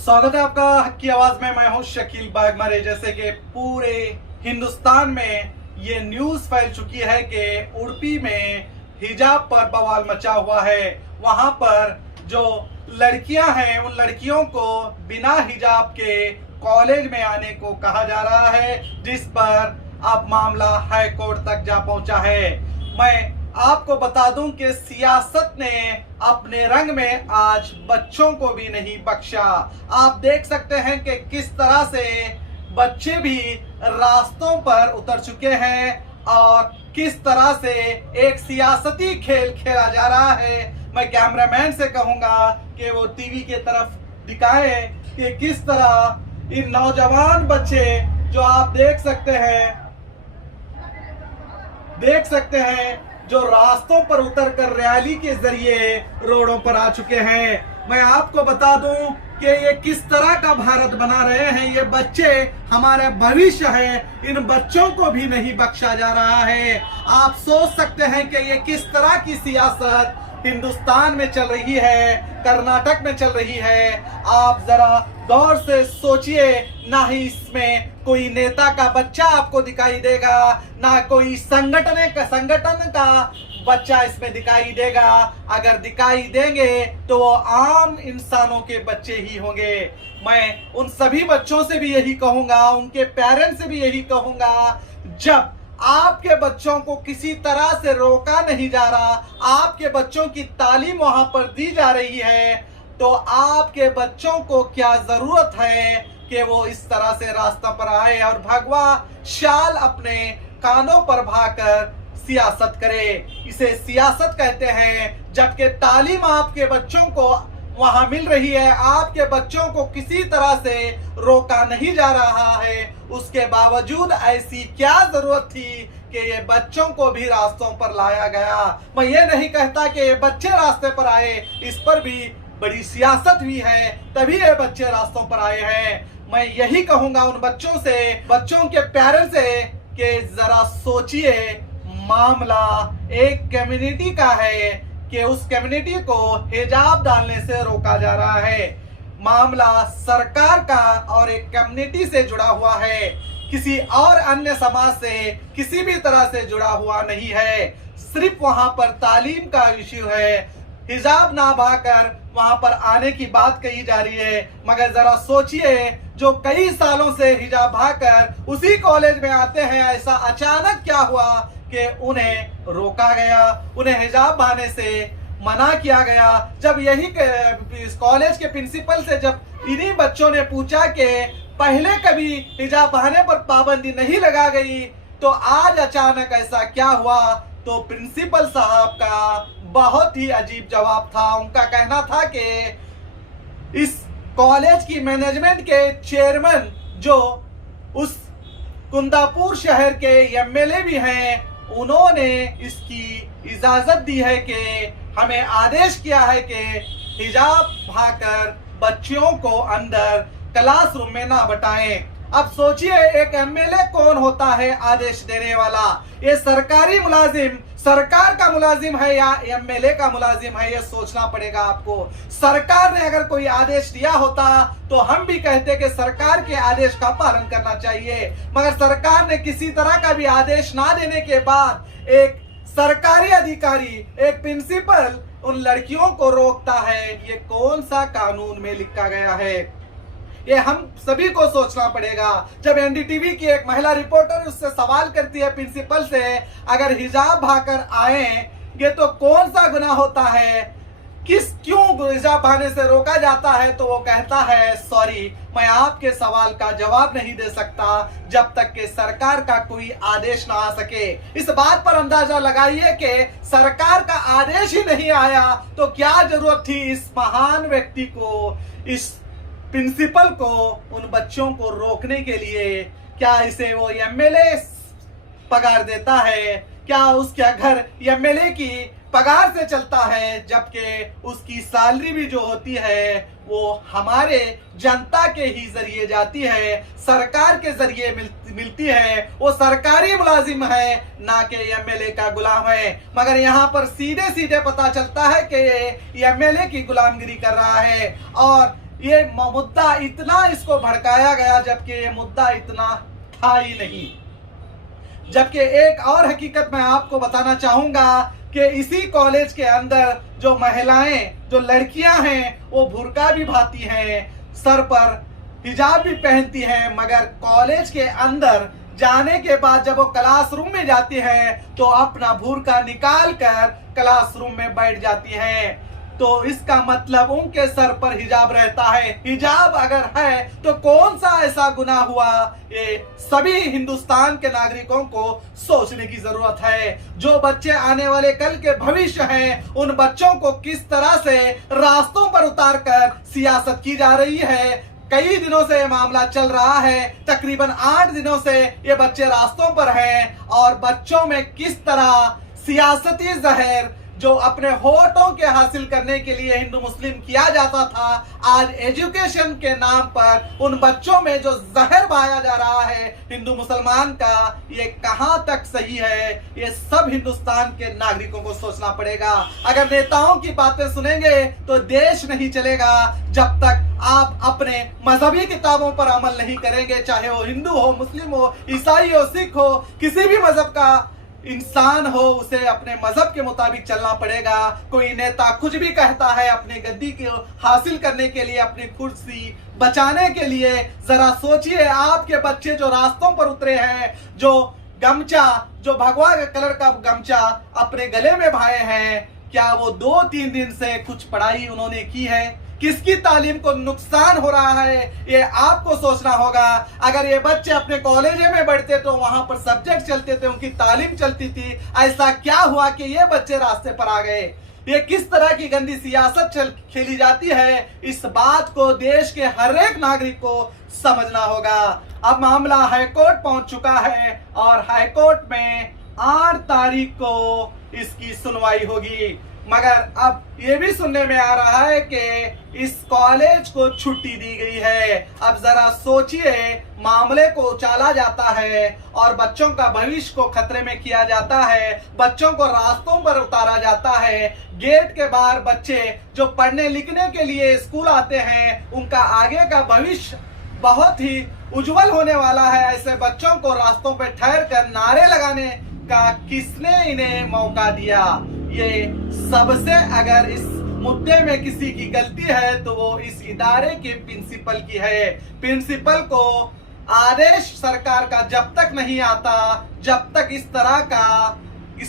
स्वागत है आपका हक की आवाज में। मैं हूं शकील बागमारे। जैसे कि पूरे हिंदुस्तान में ये न्यूज फैल चुकी है कि उडुपी में हिजाब पर बवाल मचा हुआ है। वहां पर जो लड़कियां हैं उन लड़कियों को बिना हिजाब के कॉलेज में आने को कहा जा रहा है, जिस पर अब मामला हाई कोर्ट तक जा पहुंचा है। मैं आपको बता दूं कि सियासत ने अपने रंग में आज बच्चों को भी नहीं बख्शा। आप देख सकते हैं कि किस तरह से बच्चे भी रास्तों पर उतर चुके हैं और किस तरह से एक सियासती खेल खेला जा रहा है। मैं कैमरामैन से कहूंगा कि वो टीवी के तरफ दिखाए कि किस तरह इन नौजवान बच्चे जो आप देख सकते हैं जो रास्तों पर उतरकर रैली के जरिए रोडों पर आ चुके हैं। मैं आपको बता दूं कि ये किस तरह का भारत बना रहे हैं। ये बच्चे हमारे भविष्य हैं, इन बच्चों को भी नहीं बख्शा जा रहा है। आप सोच सकते हैं कि ये किस तरह की सियासत हिंदुस्तान में चल रही है, कर्नाटक में चल रही है। आप जरा गौर से सोचिए, ना ही इसमें कोई नेता का बच्चा आपको दिखाई देगा, ना कोई संगठन का बच्चा इसमें दिखाई देगा। अगर दिखाई देंगे तो वो आम इंसानों के बच्चे ही होंगे। मैं उन सभी बच्चों से भी यही कहूंगा, उनके पेरेंट्स से भी यही कहूंगा, जब आपके बच्चों को किसी तरह से रोका नहीं जा रहा, आपके बच्चों की तालीम वहां पर दी जा रही है, तो आपके बच्चों को क्या जरूरत है कि वो इस तरह से रास्ता पर आए और भगवा शाल अपने कानों पर भाकर सियासत करे। इसे सियासत कहते हैं। जबकि तालीम आपके बच्चों को वहां मिल रही है, आपके बच्चों को किसी तरह से रोका नहीं जा रहा है, उसके बावजूद ऐसी क्या जरूरत थी कि ये बच्चों को भी रास्तों पर लाया गया। मैं ये नहीं कहता कि ये बच्चे रास्ते पर आए, इस पर भी बड़ी सियासत हुई है, तभी ये बच्चे रास्तों पर आए हैं। मैं यही कहूंगा उन बच्चों से, बच्चों के पेरेंट्स से, कि जरा सोचिए, मामला एक कम्युनिटी का है कि उस कम्युनिटी को हिजाब डालने से रोका जा रहा है। मामला सरकार का और एक कम्युनिटी से जुड़ा हुआ है, किसी और अन्य समाज से किसी भी तरह से जुड़ा हुआ नहीं है। सिर्फ वहां पर तालीम का इश्यू है। हिजाब ना भाकर वहां पर आने की बात कही जा रही है, मगर जरा सोचिए, जो कई सालों से हिजाब भाकर उसी कॉलेज में आते हैं, ऐसा अचानक क्या हुआ कि उन्हें रोका गया, उन्हें हिजाब बहाने से मना किया गया। जब यही इस कॉलेज के प्रिंसिपल से जब इन्हीं बच्चों ने पूछा कि पहले कभी हिजाब बहाने पर पाबंदी नहीं लगा गई, तो आज अचानक ऐसा क्या हुआ, तो प्रिंसिपल साहब का बहुत ही अजीब जवाब था। उनका कहना था कि इस कॉलेज की मैनेजमेंट के चेयरमैन, जो उस कुंदापुर शहर के एमएलए भी हैं, उन्होंने इसकी इजाजत दी है कि हमें आदेश किया है कि हिजाब भाकर बच्चियों को अंदर क्लासरूम में ना बटाएं। अब सोचिए, एक एमएलए कौन होता है आदेश देने वाला? ये सरकारी मुलाजिम, सरकार का मुलाजिम है या एमएलए का मुलाजिम है, ये सोचना पड़ेगा आपको। सरकार ने अगर कोई आदेश दिया होता तो हम भी कहते कि सरकार के आदेश का पालन करना चाहिए, मगर सरकार ने किसी तरह का भी आदेश ना देने के बाद एक सरकारी अधिकारी, एक प्रिंसिपल उन लड़कियों को रोकता है। ये कौन सा कानून में लिखा गया है? ये हम सभी को सोचना पड़ेगा। जब एनडीटीवी की एक महिला रिपोर्टर उससे सवाल करती है प्रिंसिपल से, अगर हिजाब भाकर आएंगे तो कौन सा गुनाह होता है, क्यों हिजाब बहाने से रोका जाता है, तो वो कहता है, सॉरी, मैं आपके सवाल का जवाब नहीं दे सकता जब तक कि सरकार का कोई आदेश ना आ सके। इस बात पर अंदाजा लगाइए कि सरकार का आदेश ही नहीं आया तो क्या जरूरत थी इस महान व्यक्ति को, इस प्रिंसिपल को, उन बच्चों को रोकने के लिए? क्या इसे वो एमएलए पगार देता है? क्या उसका घर एमएलए की पगार से चलता है? जबकि उसकी सैलरी भी जो होती है वो हमारे जनता के ही जरिए जाती है, सरकार के जरिए मिलती है। वो सरकारी मुलाजिम है, ना कि एमएलए का गुलाम है। मगर यहाँ पर सीधे सीधे पता चलता है कि ये एमएलए की गुलामगिरी कर रहा है। और ये मुद्दा इतना इसको भड़काया गया, जबकि ये मुद्दा इतना था ही नहीं। जबकि एक और हकीकत मैं आपको बताना चाहूंगा कि इसी कॉलेज के अंदर जो महिलाएं, जो लड़कियां हैं, वो बुर्का भी भाती हैं, सर पर हिजाब भी पहनती हैं, मगर कॉलेज के अंदर जाने के बाद जब वो क्लासरूम में जाती हैं तो अपना बुर्का निकाल कर क्लासरूम में बैठ जाती हैं। तो इसका मतलब उनके सर पर हिजाब रहता है। हिजाब अगर है तो कौन सा ऐसा गुनाह हुआ, ये सभी हिंदुस्तान के नागरिकों को सोचने की जरूरत है। जो बच्चे आने वाले कल के भविष्य हैं, उन बच्चों को किस तरह से रास्तों पर उतार कर सियासत की जा रही है। कई दिनों से ये मामला चल रहा है, तकरीबन 8 दिनों से ये बच्चे रास्तों पर हैं और बच्चों में किस तरह सियासती जहर जो अपने होठों के हासिल करने के लिए हिंदू मुस्लिम किया जाता था, आज एजुकेशन के नाम पर उन बच्चों में जो जहर बहाया जा रहा है हिंदू मुसलमान का, ये कहां तक सही है, ये सब हिंदुस्तान के नागरिकों को सोचना पड़ेगा। अगर नेताओं की बातें सुनेंगे तो देश नहीं चलेगा जब तक आप अपने मजहबी किताबों पर अमल नहीं करेंगे, चाहे वो हिंदू हो, मुस्लिम हो, ईसाई हो, सिख हो, किसी भी मजहब का इंसान हो, उसे अपने मजहब के मुताबिक चलना पड़ेगा। कोई नेता कुछ भी कहता है अपनी गद्दी को हासिल करने के लिए, अपनी कुर्सी बचाने के लिए, जरा सोचिए आपके बच्चे जो रास्तों पर उतरे हैं, जो गमछा, जो भगवा कलर का गमछा अपने गले में भाए हैं, क्या वो 2-3 दिन से कुछ पढ़ाई उन्होंने की है? किसकी तालीम को नुकसान हो रहा है, ये आपको सोचना होगा। अगर ये बच्चे अपने कॉलेज में बढ़ते तो वहां पर सब्जेक्ट चलते थे, उनकी तालीम चलती थी। ऐसा क्या हुआ कि ये बच्चे रास्ते पर आ गए? ये किस तरह की गंदी सियासत खेली जाती है, इस बात को देश के हर एक नागरिक को समझना होगा। अब मामला हाईकोर्ट पहुंच चुका है और हाईकोर्ट में 8 तारीख को इसकी सुनवाई होगी, मगर अब ये भी सुनने में आ रहा है कि इस कॉलेज को छुट्टी दी गई है। अब जरा सोचिए, मामले को उछाला जाता है और बच्चों का भविष्य को खतरे में किया जाता है, बच्चों को रास्तों पर उतारा जाता है। गेट के बाहर बच्चे जो पढ़ने लिखने के लिए स्कूल आते हैं, उनका आगे का भविष्य बहुत ही उज्जवल होने वाला है। ऐसे बच्चों को रास्तों पर ठहर कर नारे लगाने का किसने इन्हें मौका दिया? ये सबसे अगर इस मुद्दे में किसी की गलती है तो वो इस इदारे के प्रिंसिपल की है। प्रिंसिपल को आदेश सरकार का जब तक नहीं आता, जब तक इस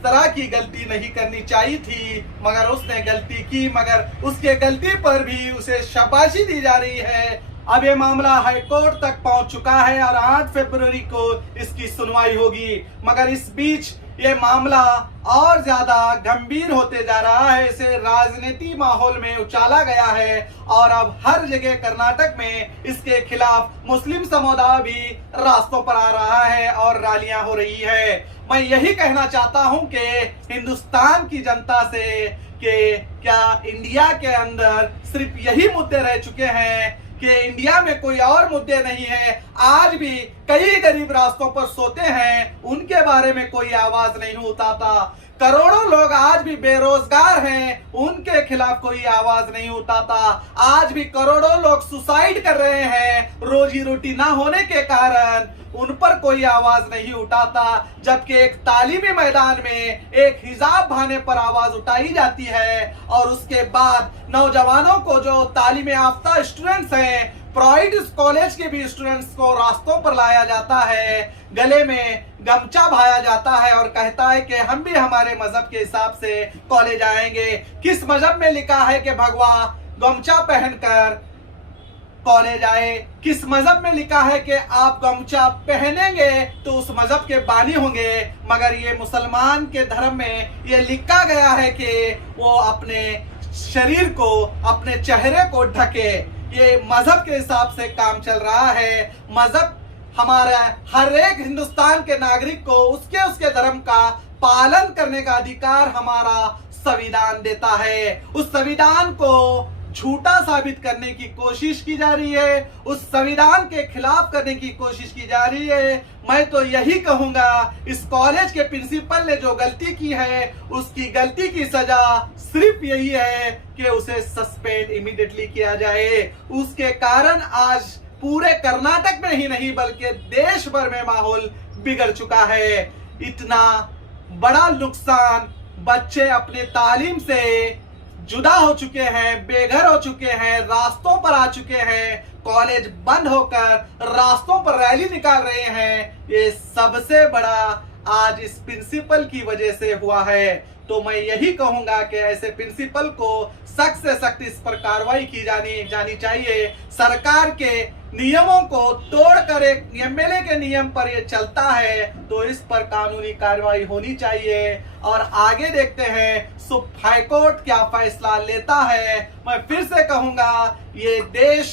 तरह की गलती नहीं करनी चाहिए थी, मगर उसने गलती की, मगर उसके गलती पर भी उसे शाबाशी दी जा रही है। अब ये मामला हाईकोर्ट तक पहुंच चुका है और 8 फरवरी को इसकी सुनवाई होगी, मगर इस बीच ये मामला और ज्यादा गंभीर होते जा रहा है। इसे राजनीति माहौल में उछाला गया है और अब हर जगह कर्नाटक में इसके खिलाफ मुस्लिम समुदाय भी रास्तों पर आ रहा है और रैलियां हो रही है। मैं यही कहना चाहता हूं कि हिंदुस्तान की जनता से कि क्या इंडिया के अंदर सिर्फ यही मुद्दे रह चुके हैं कि इंडिया में कोई और मुद्दे नहीं है? आज भी कई गरीब रास्तों पर सोते हैं, उनके बारे में कोई आवाज नहीं उठाता। करोड़ों लोग आज भी बेरोजगार हैं, उनके खिलाफ कोई आवाज नहीं उठाता। आज भी करोड़ों लोग सुसाइड कर रहे हैं रोजी रोटी ना होने के कारण, उन पर कोई आवाज नहीं उठाता। जबकि एक तालीमी मैदान में एक हिजाब बहाने पर आवाज उठाई जाती है और उसके बाद नौजवानों को, जो तालीम याफ्ता स्टूडेंट्स हैं, प्राइवेट कॉलेज के भी स्टूडेंट्स को रास्तों पर लाया जाता है, गले में गमछा भाया जाता है और कहता है कि हम भी हमारे मजहब के हिसाब से कॉलेज आएंगे। किस मजहब में लिखा है कि भगवा गमछा पहनकर कॉलेज आए? किस मजहब में लिखा है कि आप गमछा पहनेंगे तो उस मजहब के बानी होंगे? मगर ये मुसलमान के धर्म में ये लिखा गया है कि वो अपने शरीर को, अपने चेहरे को ढके। ये मजहब के हिसाब से काम चल रहा है। मजहब हमारा हर एक हिंदुस्तान के नागरिक को उसके धर्म का पालन करने का अधिकार हमारा संविधान देता है। उस संविधान को झूठा साबित करने की कोशिश की जा रही है, उस संविधान के खिलाफ करने की कोशिश की जा रही है। मैं तो यही कहूंगा, इस कॉलेज के प्रिंसिपल ने जो गलती की है उसकी गलती की सजा सिर्फ यही है कि उसे सस्पेंड इमीडिएटली किया जाए। उसके कारण आज पूरे कर्नाटक में ही नहीं बल्कि देश भर में माहौल बिगड़ चुका है। इतना बड़ा नुकसान, बच्चे अपने तालीम से जुदा हो चुके हैं, बेघर हो चुके हैं, रास्तों पर आ चुके हैं, कॉलेज बंद होकर रास्तों पर रैली निकाल रहे हैं। ये सबसे बड़ा आज इस प्रिंसिपल की वजह से हुआ है। तो मैं यही कहूंगा कि ऐसे प्रिंसिपल को सख्त से सख्त इस पर कार्रवाई की जानी चाहिए। सरकार के नियमों को तोड़कर एक एमएलए के नियम पर ये चलता है तो इस पर कानूनी कार्रवाई होनी चाहिए। और आगे देखते हैं हाईकोर्ट क्या फैसला लेता है। मैं फिर से कहूंगा, ये देश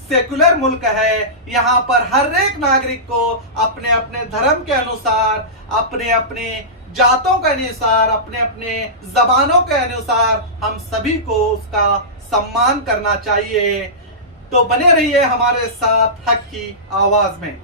सेकुलर मुल्क है, यहाँ पर हर एक नागरिक को अपने अपने धर्म के अनुसार, अपने अपने जातों के अनुसार, अपने अपने जबानों के अनुसार हम सभी को उसका सम्मान करना चाहिए। तो बने रहिए हमारे साथ हक की आवाज में।